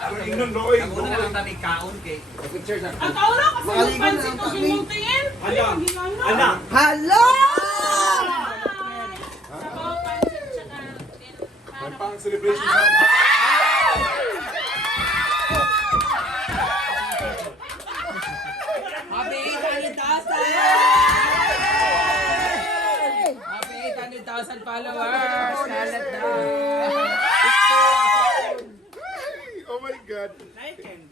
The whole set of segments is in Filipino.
Ang una lang kami kaon kay. Picture sa. Ang kaula kasi yung pansit ko yung tingin. Anak. Hello! Sabaw, pansit, tsaka... May pang celebration sa... Happy 800,000! Happy 800,000 followers! Kalat na! Oh my God.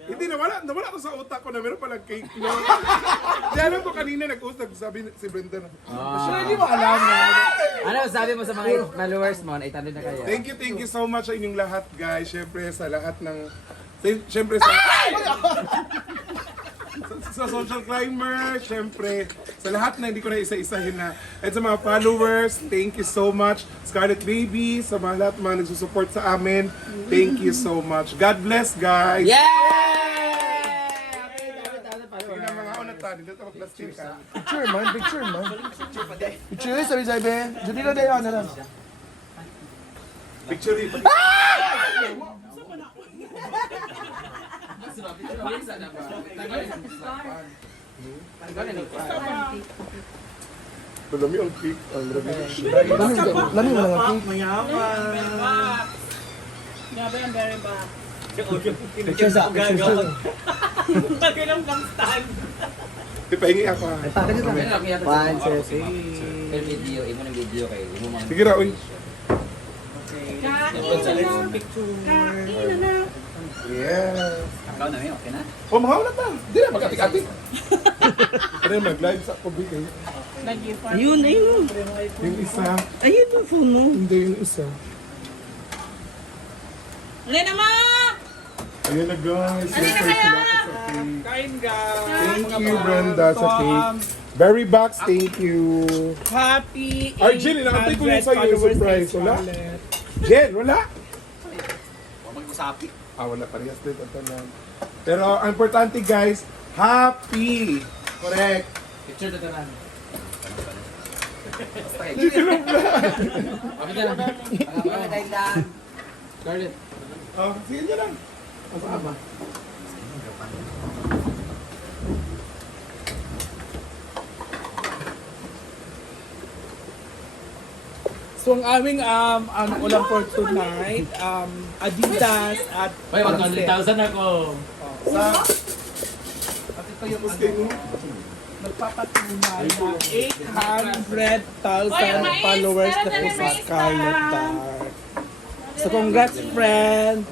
Hindi, nawala ko sa utak ko na meron palang cake no. Di alam ko kanina nag-usap, sabi si Brenda na. Hindi mo alam na. Ano sabi mo sa mga followers mo? 800 na kayo. Thank you so much sa inyong lahat guys. Syempre sa lahat ng... Syempre sa... sa social climber, syempre, sa lahat na hindi ko na isa-isahin na. At sa mga followers, thank you so much. Scarlet Baby, sa mga lahat mga nagsusupport sa amin, thank you so much. God bless, guys! Yay! Sige na mga unatan, dito ako plastic ka. Picture man. Picture, sabi. Jadi na dayo na lang. Picture it. Malami ang cake. Ang grabe. Lami mo lang ang cake. Grabe ang very bad. Picture sa. Lagi lang pang stand. Ipahingi ako ha. One, two, three. Video, imo ng video kay imo mga. Sige ra, uy. Kain na. Yes. Ikaw na okay na? Oh, mga unatan. Hindi na, mag-atik-atik. Ano yung mag-live sa COVID eh. Ayun. Yung isa, Ayun yung phone mo. hindi yung isa. Alin na ma! Ayun na guys. Halika Super kayo! sila sa cake. Kain guys! Thank you Brenda sa cake. Berry box, thank you. Happy Arjel, inakantay ko yung sa'yo yung surprise. Wala? Jen, wala? Mag-usapi. Wala parehas din ang tanan. Pero ang importante guys, happy. Correct. Picture na tanan. Sabi ka lang. Ang dahilan. Scarlett. Oh, sige nyo lang. Apa? So ang aming ulam for tonight, Adidas at Hoy, 100,000 ako. Sa At ito yung Puske mo. nagpapatunay na 800,000 Oy, ang mais! followers na Meron po na si mais Scarlett na. Dark. So congrats friend!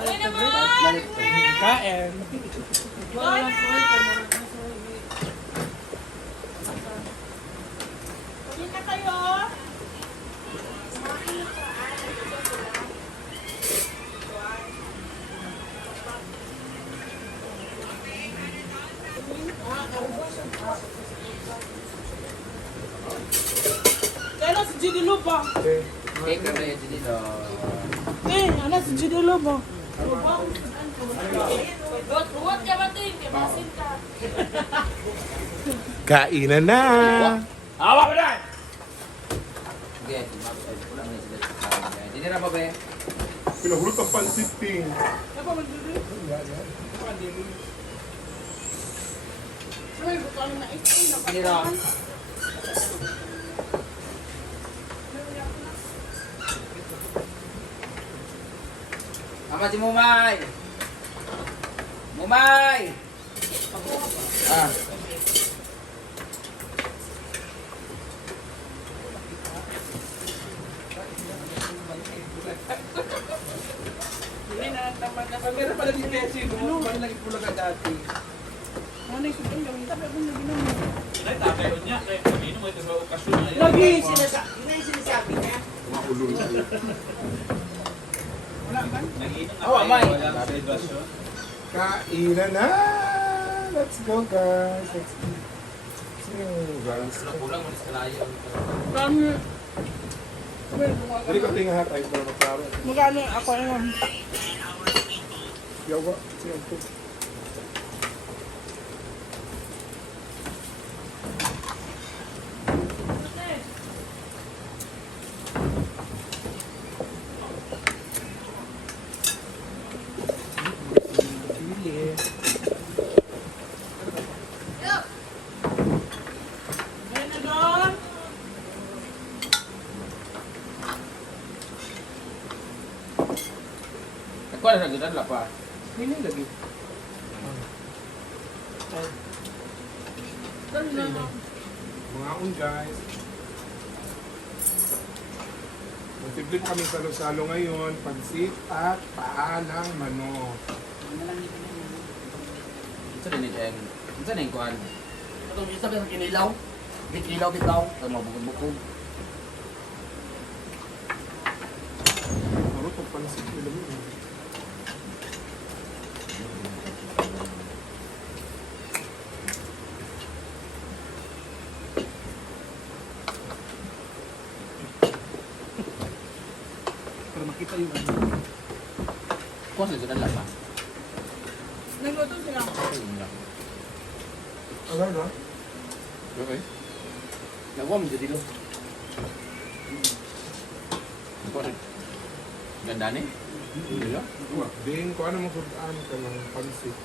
Alin naman! Kain! Alin na kayo? Kaya na si Gigi Lupa. Cake na rin dito. Ano si Gigi Lupa? Ruwat ka ba ito? Kibasin ka. Kainan na. Hawa mo na! Sige, kulang na sila. Hindi na ba ba? Pinahulot ang pansit ting. Hindi na. Ama si Mumay! Mumay! Ah. Meron pala din kasi no? Parang lagi pula ka dati. Lagi sinasabi niya. Oh, Amay! Kainan na. Let's go guys. Let's eat. Sino guys? Kulang mo sa kalayo. Dali ko tingnan ha tayo para magklaro. Magkano ako naman? Yawa. Sige po. Kuha na ganda la pa. Hindi lagi. Mga un guys. Magtibli po kami salo-salo ngayon. Pansit at paa ng manok. Isa din yung isa din yung kuhan. Itong isa ba yung kinilaw? Kinilaw bitaw. Ito mga bukod-bukod. Ano itong pansit nila mo? Para makita yung ano. Kuha sila ganda la pa. Nagluto sila. Ayun lang. Ano na? Okay. Nakuha mo dito. Kuha rin. Ganda ni. Hindi lang. Ding, kung ano mong sudan ka ng pansit.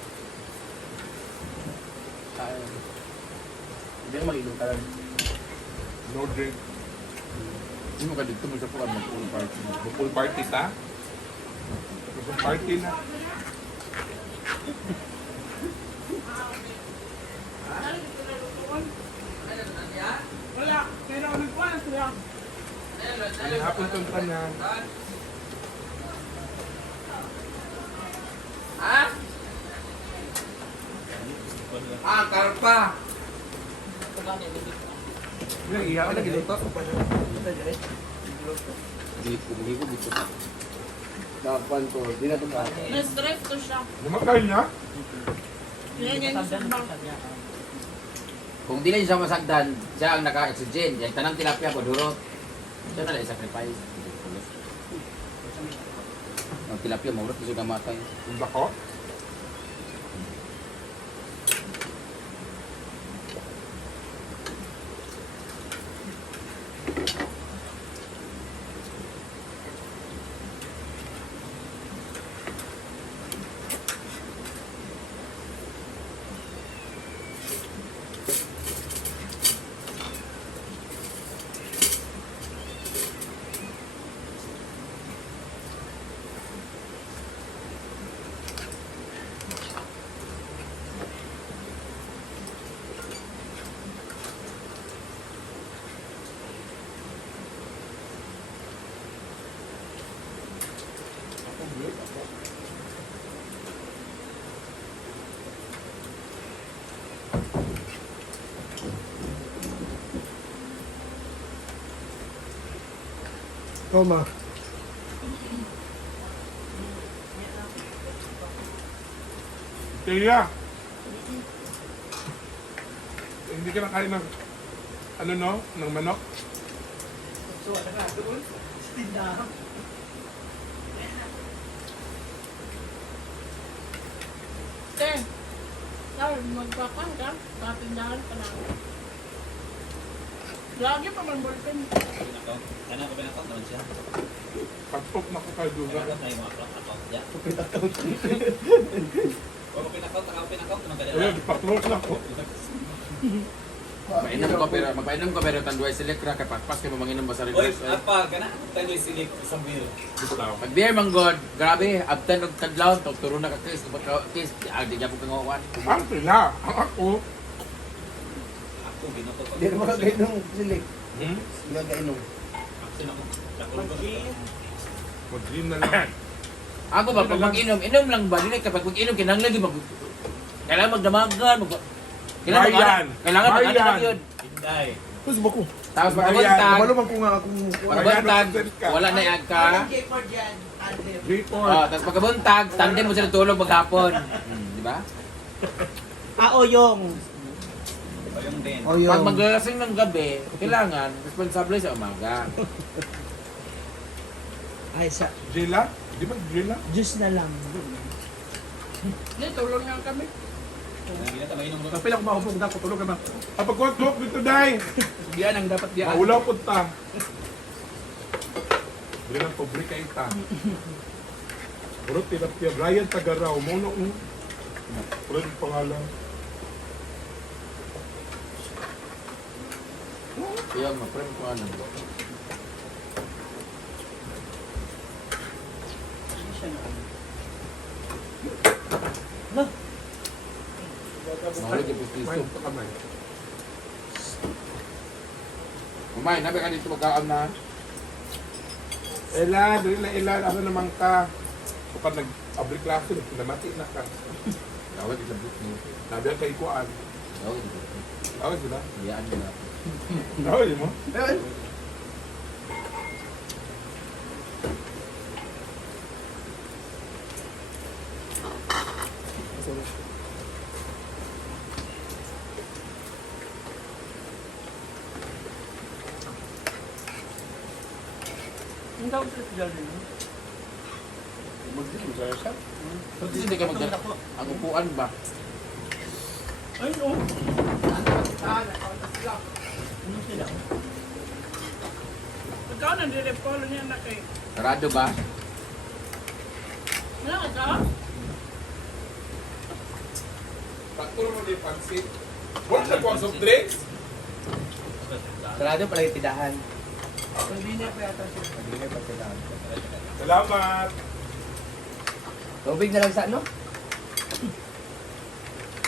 Hindi na mag-ilong ka lang. No drink. Hindi mo ka dito mo sa kuhan mag-pool party. Full party ta? Full party na. Wala. Pero nagkuha na sila. Ano hapon itong tanan? Karpa! Ano, iyak na giluto? Hindi ko gusto. Dapan ko, di na ito ka. Na-stress to siya. Gumakay niya? Yan yan yung sumbang. Kung di lang siya masagdan, siya ang naka-oxygen. Yung tanang tilapia ko, durot. Siya na lang sacrifice. Ang tilapia, maulot, gusto kamatay. Ang dako? Toma. Kaya. Hindi ka nakain ng ano no? Ng manok? Te. Sabi, magpapan ka. Patindahan pa na. Lagi pa man ballpen. Pag-pop na ko kayo duga. Ayun, pa-close na ko. Magpainom ko pero tanduay silikra kay pagpas kay manginom ba sa Oy, reverse. apa kana tayo silik sa beer. Pag beer man god, grabe, abtan og tadlaw turo na ka kiss, kiss, di gyud ko kangawan. Ang sila. Ang ako. Ako binoto ko. Hindi na makakainom silik. Hmm? Magkainom. Mag-gym na lang. Ako ba pag mag-inom, inom lang ba dili kapag mag-inom kinahanglan gyud kailangan magdamagan, kailangan mag-ano yun. Hinday. Tapos ba ko? Tapos Marian, pagkabuntag, Kabalo man ko nga akong... wala na yag ka. Report. Tapos pagkabuntag, tandem mo sila tulog maghapon. Di ba? Oyong din. Pag maglasing ng gabi, kailangan responsable sa umaga. Ay, sa Jela? Di ba Jela? juice na lang. Hindi, tulong lang kami. Ginata mainom mo. Kapila ko mahubog na, kutulog ka ba? Kapag kwat-kwat dito day. Diyan ang dapat diyan. Maulaw po ta. Bili ng pobre kay ta. Puro tilapia. Brian Tagaraw. Mono mo. Puro yung pangalan. Kaya ma-prem ko ano. Gusto. Sa kamay. Kumain, nabi ka dito magkaan na. Ela, dali na Ela, ano naman ka? Kapag nag-abri klase, pinamati na ka. Gawin ito book mo. Nabi ang kaikuan. Gawin ito. Awag sila. Iyaan nila. Awag mo? Ayun. Ang tawag sa dyan din. Kasi hindi ka magdala. Ang upuan ba? Ay, oo. Ano sila? Ikaw nandirepolo niya na kay. Sarado ba? Ano ka? Paturo mo din pansit. Wala na po ang soft drinks. Sarado pala yung tidahan. Hindi niya pa yata siya. Hindi na pa tidahan. Salamat. Tubig na lang sa ano?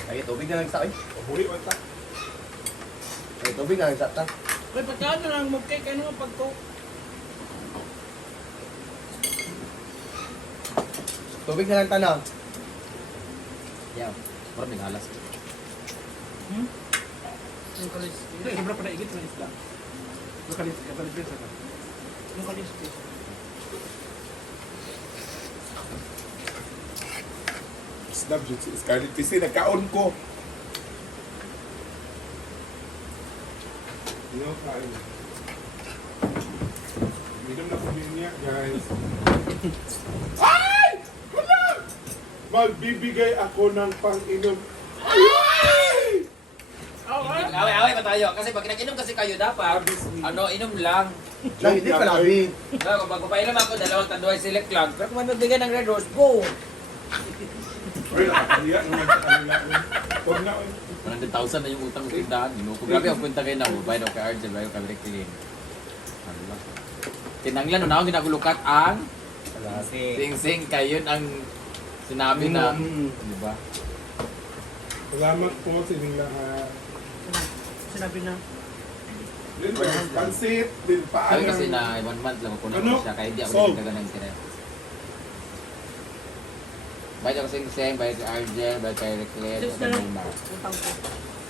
Ay, tubig na lang sa oy. Pabuli mo ta. Ay, tubig na lang sa ta. May pagkano lang mo kay kano nga pagko. Tubig na lang tanong. Yeah. Parang may halas. Yung kalis. Ito, sobra pa na igit ng isla. Lokalis sa ka. Yung kalis. Snap dyan si Scarlett PC. Nagkaon ko. Ano kain? Minom na po din niya, guys. Ay! Hala! Magbibigay ako ng pang-inom. Ay! Away pa tayo. Kasi pag nag-inom kasi kayo dapat, ano, inom lang. Lang, hindi pa labi. Kung magpapainom ako, dalawang tanduay select lang. Pero kung may magbigay ng Red Rose, go! Ay, nakakaliya naman sa kanila. Huwag na. 100,000 na yung utang ko tindahan. Kung grabe ang punta kayo na, bayad ako kay Arjen, bayad ako kay Rick Tilin. Tinanglan, una akong ginagulukat ang sing-sing kayo ang sinabi na, di ba? Salamat po sa inyong lahat. Sinabi na. Din ba? Pansit, din Sabi paano. kasi na 1 month lang ako na Ano? siya, kaya hindi ako Solve. nagkaga ng tira. Bayad ako sing-sing, bayad kay Arjen, bayad kay Rick Tilin, Just na lang. Utang ko.